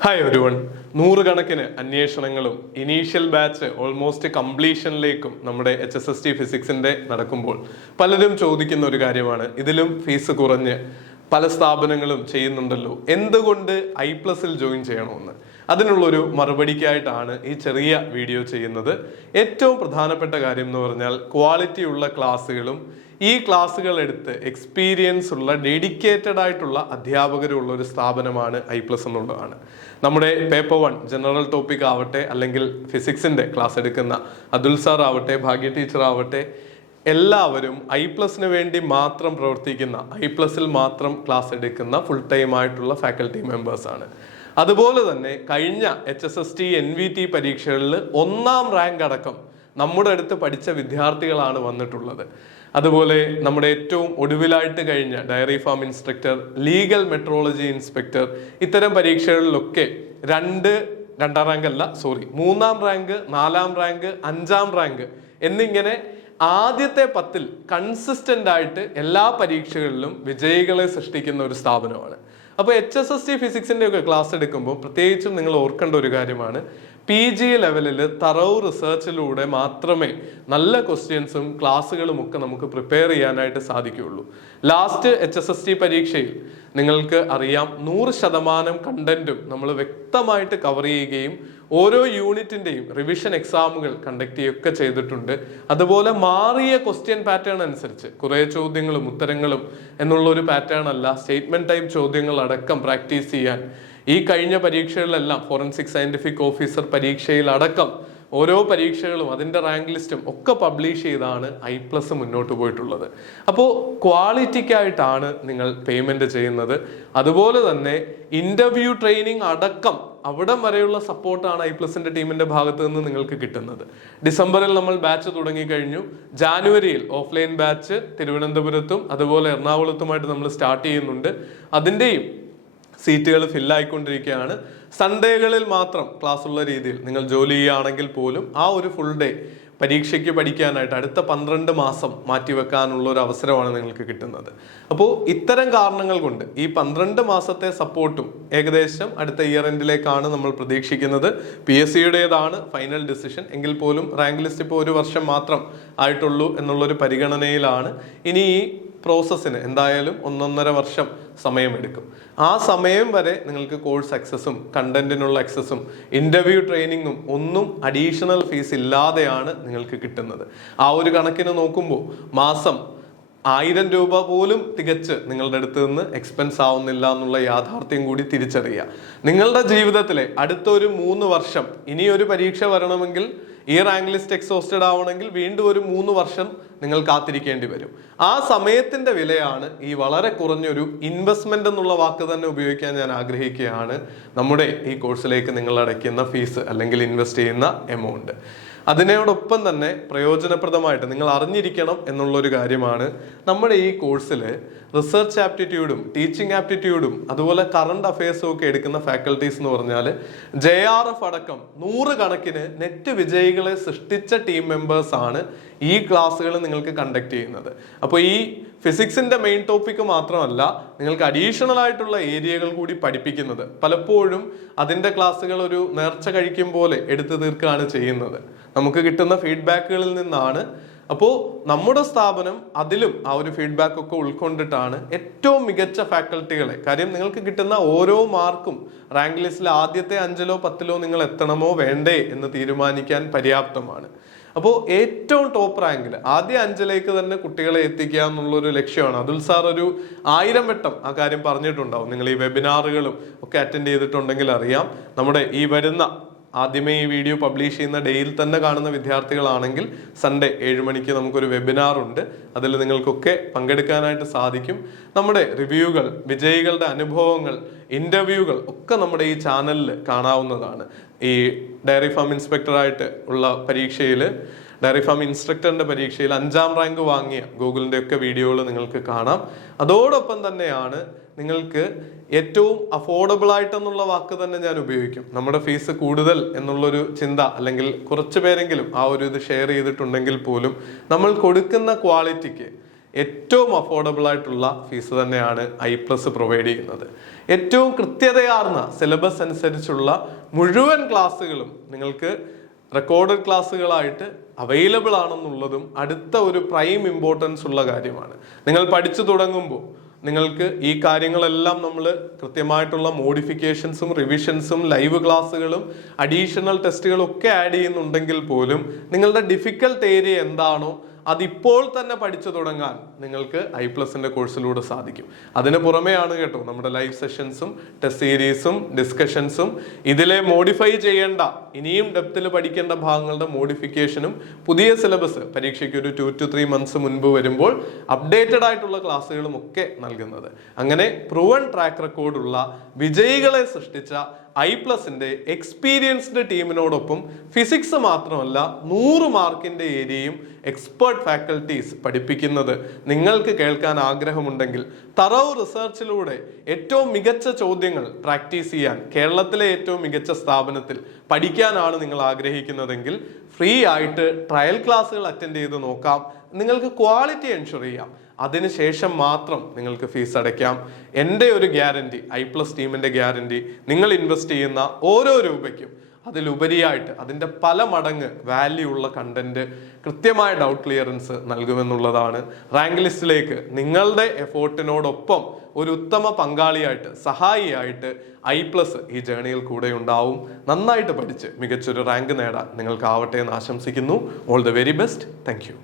Hi everyone. നൂറുകണക്കിന് അന്വേഷണങ്ങളും initial batch almost കംപ്ലീഷനിലേക്കും നമ്മുടെ HSST ഫിസിക്സിന്റെ നടക്കുമ്പോൾ പലരും ചോദിക്കുന്ന ഒരു കാര്യമാണ്, ഇതിലും ഫീസ് കുറഞ്ഞ് പല സ്ഥാപനങ്ങളും ചെയ്യുന്നുണ്ടല്ലോ, എന്തുകൊണ്ട് I+ൽ ജോയിൻ ചെയ്യണമെന്ന്. അതിനുള്ളൊരു മറുപടിക്കായിട്ടാണ് ഈ ചെറിയ വീഡിയോ ചെയ്യുന്നത്. ഏറ്റവും പ്രധാനപ്പെട്ട കാര്യം എന്ന് പറഞ്ഞാൽ ക്വാളിറ്റി ഉള്ള ക്ലാസ്സുകളും ഈ ക്ലാസ്സുകൾ എടുത്ത് എക്സ്പീരിയൻസ് ഉള്ള ഡെഡിക്കേറ്റഡ് ആയിട്ടുള്ള അധ്യാപകരുള്ള ഒരു സ്ഥാപനമാണ് I+ എന്നുള്ളതാണ്. നമ്മുടെ പേപ്പർ 1 ജനറൽ ടോപ്പിക് ആവട്ടെ, അല്ലെങ്കിൽ ഫിസിക്സിന്റെ ക്ലാസ് എടുക്കുന്ന അതുൽ സാർ ആവട്ടെ, ഭാഗ്യ ടീച്ചർ ആവട്ടെ, എല്ലാവരും I+ന് വേണ്ടി മാത്രം പ്രവർത്തിക്കുന്ന, I+ൽ മാത്രം ക്ലാസ് എടുക്കുന്ന ഫുൾ ടൈം ആയിട്ടുള്ള ഫാക്കൽറ്റി മെമ്പേഴ്സ് ആണ്. അതുപോലെ തന്നെ കഴിഞ്ഞ HSST NVT പരീക്ഷകളിൽ 1ാം റാങ്ക് അടക്കം നമ്മുടെ അടുത്ത് പഠിച്ച വിദ്യാർത്ഥികളാണ് വന്നിട്ടുള്ളത്. അതുപോലെ നമ്മുടെ ഏറ്റവും ഒടുവിലായിട്ട് കഴിഞ്ഞ dairy farm instructor, legal metrology inspector, ഇത്തരം പരീക്ഷകളിലൊക്കെ 2ാം റാങ്ക് അല്ല, 3ാം റാങ്ക്, 4ാം റാങ്ക്, 5ാം റാങ്ക് എന്നിങ്ങനെ ആദ്യത്തെ 10ൽ കൺസിസ്റ്റന്റ് ആയിട്ട് എല്ലാ പരീക്ഷകളിലും വിജയികളെ സൃഷ്ടിക്കുന്ന ഒരു സ്ഥാപനമാണ്. അപ്പോൾ HSST ഫിസിക്സിന്റെ ഒക്കെ ക്ലാസ് എടുക്കുമ്പോൾ പ്രത്യേകിച്ചും നിങ്ങൾ ഓർക്കേണ്ട ഒരു കാര്യമാണ്, PG ലെവലിൽ തറവ് റിസർച്ചിലൂടെ മാത്രമേ നല്ല ക്വസ്റ്റ്യൻസും ക്ലാസ്സുകളും ഒക്കെ നമുക്ക് പ്രിപ്പയർ ചെയ്യാനായിട്ട് സാധിക്കുകയുള്ളൂ. ലാസ്റ്റ് HSST പരീക്ഷയിൽ നിങ്ങൾക്ക് അറിയാം 100% കണ്ടന്റും നമ്മൾ വ്യക്തമായിട്ട് കവർ ചെയ്യുകയും ഓരോ യൂണിറ്റിന്റെയും റിവിഷൻ എക്സാമുകൾ കണ്ടക്ട് ചെയ്യുകയൊക്കെ ചെയ്തിട്ടുണ്ട്. അതുപോലെ മാറിയ ക്വസ്റ്റ്യൻ പാറ്റേൺ അനുസരിച്ച് കുറേ ചോദ്യങ്ങളും ഉത്തരങ്ങളും എന്നുള്ള ഒരു പാറ്റേൺ അല്ല, സ്റ്റേറ്റ്മെന്റ് ടൈപ്പ് ചോദ്യങ്ങൾ അടക്കം പ്രാക്ടീസ് ചെയ്യാൻ ഈ കഴിഞ്ഞ പരീക്ഷകളിലെല്ലാം ഫോറൻസിക് സയന്റിഫിക് ഓഫീസർ പരീക്ഷയിൽ അടക്കം ഓരോ പരീക്ഷകളും അതിൻ്റെ റാങ്ക് ലിസ്റ്റും ഒക്കെ പബ്ലിഷ് ചെയ്താണ് I+ മുന്നോട്ട് പോയിട്ടുള്ളത്. അപ്പോൾ ക്വാളിറ്റിക്കായിട്ടാണ് നിങ്ങൾ പേയ്മെന്റ് ചെയ്യുന്നത്. അതുപോലെ തന്നെ ഇന്റർവ്യൂ ട്രെയിനിങ് അടക്കം അവിടം വരെയുള്ള സപ്പോർട്ടാണ് I+ന്റെ ടീമിന്റെ ഭാഗത്ത് നിന്ന് നിങ്ങൾക്ക് കിട്ടുന്നത്. ഡിസംബറിൽ നമ്മൾ ബാച്ച് തുടങ്ങിക്കഴിഞ്ഞു. ജാനുവരിയിൽ ഓഫ്ലൈൻ ബാച്ച് തിരുവനന്തപുരത്തും അതുപോലെ എറണാകുളത്തുമായിട്ട് നമ്മൾ സ്റ്റാർട്ട് ചെയ്യുന്നുണ്ട്. അതിൻ്റെയും സീറ്റുകൾ ഫില്ലായിക്കൊണ്ടിരിക്കുകയാണ്. സൺഡേകളിൽ മാത്രം ക്ലാസ് ഉള്ള രീതിയിൽ നിങ്ങൾ ജോലി ചെയ്യുകയാണെങ്കിൽ പോലും ആ ഒരു ഫുൾ ഡേ പരീക്ഷയ്ക്ക് പഠിക്കാനായിട്ട് അടുത്ത 12 മാസം മാറ്റിവെക്കാനുള്ള ഒരു അവസരമാണ് നിങ്ങൾക്ക് കിട്ടുന്നത്. അപ്പോൾ ഇത്തരം കാരണങ്ങൾ കൊണ്ട് ഈ 12 മാസത്തെ സപ്പോർട്ടും ഏകദേശം അടുത്ത ഇയർ എൻഡിലേക്കാണ് നമ്മൾ പ്രതീക്ഷിക്കുന്നത്. PSCയുടേതാണ് ഫൈനൽ ഡിസിഷൻ എങ്കിൽ പോലും റാങ്ക് ലിസ്റ്റ് ഇപ്പോൾ 1 വർഷം മാത്രം ആയിട്ടുള്ളൂ എന്നുള്ളൊരു പരിഗണനയിലാണ്. ഇനി ഈ പ്രോസസ്സിന് എന്തായാലും 1.5 വർഷം സമയമെടുക്കും. ആ സമയം വരെ നിങ്ങൾക്ക് കോഴ്സ് ആക്സസും കണ്ടന്റിനുള്ള ആക്സസും ഇന്റർവ്യൂ ട്രെയിനിങ്ങും ഒന്നും അഡീഷണൽ ഫീസ് ഇല്ലാതെയാണ് നിങ്ങൾക്ക് കിട്ടുന്നത്. ആ ഒരു കണക്കിന് നോക്കുമ്പോൾ മാസം 1000 രൂപ പോലും തികച്ച് നിങ്ങളുടെ അടുത്ത് നിന്ന് എക്സ്പെൻസ് ആവുന്നില്ല എന്നുള്ള യാഥാർത്ഥ്യം കൂടി തിരിച്ചറിയുക. നിങ്ങളുടെ ജീവിതത്തിലെ അടുത്തൊരു 3 വർഷം ഇനിയൊരു പരീക്ഷ വരണമെങ്കിൽ, ഈ റാങ്ക് ലിസ്റ്റ് എക്സോസ്റ്റഡ് ആവണമെങ്കിൽ വീണ്ടും ഒരു 3 വർഷം നിങ്ങൾ കാത്തിരിക്കേണ്ടി വരും. ആ സമയത്തിന്റെ വിലയാണ് ഈ വളരെ കുറഞ്ഞൊരു ഇൻവെസ്റ്റ്മെന്റ് എന്നുള്ള വാക്ക് തന്നെ ഉപയോഗിക്കാൻ ഞാൻ ആഗ്രഹിക്കുകയാണ്. നമ്മുടെ ഈ കോഴ്സിലേക്ക് നിങ്ങൾ അടയ്ക്കുന്ന ഫീസ് അല്ലെങ്കിൽ ഇൻവെസ്റ്റ് ചെയ്യുന്ന എമൗണ്ട്, അതിനോടൊപ്പം തന്നെ പ്രയോജനപ്രദമായിട്ട് നിങ്ങൾ അറിഞ്ഞിരിക്കണം എന്നുള്ളൊരു കാര്യമാണ്, നമ്മുടെ ഈ കോഴ്സിൽ റിസർച്ച് ആപ്റ്റിറ്റ്യൂഡും ടീച്ചിങ് ആപ്റ്റിറ്റ്യൂഡും അതുപോലെ കറണ്ട് അഫയേഴ്സും ഒക്കെ എടുക്കുന്ന ഫാക്കൽറ്റീസ് എന്ന് പറഞ്ഞാൽ JRF അടക്കം 100 കണക്കിന് നെറ്റ് വിജയികളെ സൃഷ്ടിച്ച ടീം മെമ്പേഴ്സ് ആണ് ഈ ക്ലാസ്സുകൾ നിങ്ങൾക്ക് കണ്ടക്ട് ചെയ്യുന്നത്. അപ്പോൾ ഈ ഫിസിക്സിന്റെ മെയിൻ ടോപ്പിക്ക് മാത്രമല്ല, നിങ്ങൾക്ക് അഡീഷണൽ ആയിട്ടുള്ള ഏരിയകൾ കൂടി പഠിപ്പിക്കുന്നത്. പലപ്പോഴും അതിൻ്റെ ക്ലാസ്സുകൾ ഒരു നേർച്ച കഴിക്കും പോലെ എടുത്തു തീർക്കുകയാണ് ചെയ്യുന്നത്, നമുക്ക് കിട്ടുന്ന ഫീഡ്ബാക്കുകളിൽ നിന്നാണ്. അപ്പോൾ നമ്മുടെ സ്ഥാപനം അതിലും ആ ഒരു ഫീഡ്ബാക്ക് ഒക്കെ ഉൾക്കൊണ്ടിട്ടാണ് ഏറ്റവും മികച്ച ഫാക്കൽറ്റികളെ, കാര്യം നിങ്ങൾക്ക് കിട്ടുന്ന ഓരോ മാർക്കും റാങ്ക് ലിസ്റ്റിൽ ആദ്യത്തെ 5ലോ 10ലോ നിങ്ങൾ എത്തണമോ വേണ്ടേ എന്ന് തീരുമാനിക്കാൻ പര്യാപ്തമാണ്. അപ്പോൾ ഏറ്റവും ടോപ്പ് റാങ്കിൽ ആദ്യ 5ലേക്ക് തന്നെ കുട്ടികളെ എത്തിക്കുക എന്നുള്ളൊരു ലക്ഷ്യമാണ്. അതുൽ സാർ ഒരു 1000 വട്ടം ആ കാര്യം പറഞ്ഞിട്ടുണ്ടാവും. നിങ്ങൾ ഈ വെബിനാറുകളും ഒക്കെ അറ്റൻഡ് ചെയ്തിട്ടുണ്ടെങ്കിൽ അറിയാം. നമ്മുടെ ഈ വരുന്ന ആദ്യമേ ഈ വീഡിയോ പബ്ലിഷ് ചെയ്യുന്ന ഡേയിൽ തന്നെ കാണുന്ന വിദ്യാർത്ഥികളാണെങ്കിൽ സൺഡേ 7 മണിക്ക് നമുക്കൊരു വെബിനാർ ഉണ്ട്. അതിൽ നിങ്ങൾക്കൊക്കെ പങ്കെടുക്കാനായിട്ട് സാധിക്കും. നമ്മുടെ റിവ്യൂകൾ, വിജയികളുടെ അനുഭവങ്ങൾ, ഇന്റർവ്യൂകൾ ഒക്കെ നമ്മുടെ ഈ ചാനലിൽ കാണാവുന്നതാണ്. ഈ ഡയറി ഫാം ഇൻസ്പെക്ടറായിട്ട് ഉള്ള പരീക്ഷയിൽ, ഡയറി ഫാം ഇൻസ്ട്രക്ടറിന്റെ പരീക്ഷയിൽ 5ാം റാങ്ക് വാങ്ങിയ ഗൂഗിളിന്റെ ഒക്കെ വീഡിയോകൾ നിങ്ങൾക്ക് കാണാം. അതോടൊപ്പം തന്നെയാണ് നിങ്ങൾക്ക് ഏറ്റവും അഫോർഡബിൾ ആയിട്ടെന്നുള്ള വാക്ക് തന്നെ ഞാൻ ഉപയോഗിക്കും. നമ്മുടെ ഫീസ് കൂടുതൽ എന്നുള്ളൊരു ചിന്ത, അല്ലെങ്കിൽ കുറച്ച് പേരെങ്കിലും ആ ഒരു ഇത് ഷെയർ ചെയ്തിട്ടുണ്ടെങ്കിൽ പോലും നമ്മൾ കൊടുക്കുന്ന ക്വാളിറ്റിക്ക് ഏറ്റവും അഫോർഡബിൾ ആയിട്ടുള്ള ഫീസ് തന്നെയാണ് I+ പ്രൊവൈഡ് ചെയ്യുന്നത്. ഏറ്റവും കൃത്യതയാർന്ന സിലബസ് അനുസരിച്ചുള്ള മുഴുവൻ ക്ലാസ്സുകളും നിങ്ങൾക്ക് റെക്കോർഡഡ് ക്ലാസ്സുകളായിട്ട് അവൈലബിൾ ആണെന്നുള്ളതും അടുത്ത ഒരു പ്രൈം ഇമ്പോർട്ടൻസ് ഉള്ള കാര്യമാണ്. നിങ്ങൾ പഠിച്ചു തുടങ്ങുമ്പോൾ നിങ്ങൾക്ക് ഈ കാര്യങ്ങളെല്ലാം നമ്മൾ കൃത്യമായിട്ടുള്ള മോഡിഫിക്കേഷൻസും റിവിഷൻസും ലൈവ് ക്ലാസ്സുകളും അഡീഷണൽ ടെസ്റ്റുകളും ഒക്കെ ആഡ് ചെയ്യുന്നുണ്ടെങ്കിൽ പോലും നിങ്ങളുടെ ഡിഫിക്കൽട്ട് ഏരിയ എന്താണോ അതിപ്പോൾ തന്നെ പഠിച്ചു തുടങ്ങാൻ നിങ്ങൾക്ക് I+ന്റെ കോഴ്സിലൂടെ സാധിക്കും. അതിന് പുറമെയാണ് കേട്ടോ നമ്മുടെ ലൈവ് സെഷൻസും ടെസ്റ്റ് സീരീസും ഡിസ്കഷൻസും, ഇതിലെ മോഡിഫൈ ചെയ്യേണ്ട ഇനിയും ഡെപ്തിൽ പഠിക്കേണ്ട ഭാഗങ്ങളുടെ മോഡിഫിക്കേഷനും പുതിയ സിലബസ് പരീക്ഷയ്ക്ക് ഒരു 2 to 3 months മുൻപ് വരുമ്പോൾ അപ്ഡേറ്റഡ് ആയിട്ടുള്ള ക്ലാസ്സുകളും ഒക്കെ നൽകുന്നത്. അങ്ങനെ പ്രൂവൺ ട്രാക്ക് റെക്കോർഡുള്ള വിജയികളെ സൃഷ്ടിച്ച I+ന്റെ എക്സ്പീരിയൻസ്ഡ് ടീമിനോടൊപ്പം ഫിസിക്സ് മാത്രമല്ല 100 മാർക്കിന്റെ ഏരിയയും എക്സ്പേർട്ട് ഫാക്കൽറ്റീസ് പഠിപ്പിക്കുന്നത് നിങ്ങൾക്ക് കേൾക്കാൻ ആഗ്രഹമുണ്ടെങ്കിൽ തറവ് റിസർച്ചിലൂടെ ഏറ്റവും മികച്ച ചോദ്യങ്ങൾ പ്രാക്ടീസ് ചെയ്യാൻ കേരളത്തിലെ ഏറ്റവും മികച്ച സ്ഥാപനത്തിൽ പഠിക്കാനാണ് നിങ്ങൾ ആഗ്രഹിക്കുന്നതെങ്കിൽ ഫ്രീ ആയിട്ട് ട്രയൽ ക്ലാസ്സുകൾ അറ്റൻഡ് ചെയ്ത് നോക്കാം. നിങ്ങൾക്ക് ക്വാളിറ്റി എൻഷുർ ചെയ്യാം. അതിനുശേഷം മാത്രം നിങ്ങൾക്ക് ഫീസ് അടയ്ക്കാം. എൻ്റെ ഒരു ഗ്യാരണ്ടി, I+ ടീമിൻ്റെ ഗ്യാരണ്ടി, നിങ്ങൾ ഇൻവെസ്റ്റ് ചെയ്യുന്ന ഓരോ രൂപയ്ക്കും അതിലുപരിയായിട്ട് അതിൻ്റെ പല മടങ്ങ് വാല്യൂ ഉള്ള കണ്ടന്റ്, കൃത്യമായ ഡൗട്ട് ക്ലിയറൻസ് നൽകുമെന്നുള്ളതാണ്. റാങ്ക് ലിസ്റ്റിലേക്ക് നിങ്ങളുടെ എഫോർട്ടിനോടൊപ്പം ഒരു ഉത്തമ പങ്കാളിയായിട്ട് സഹായിയായിട്ട് I+ ഈ ജേണിയിൽ കൂടെ ഉണ്ടാവും. നന്നായിട്ട് പഠിച്ച് മികച്ചൊരു റാങ്ക് നേടാൻ നിങ്ങൾക്കാവട്ടെ എന്ന് ആശംസിക്കുന്നു. All the very best. Thank you.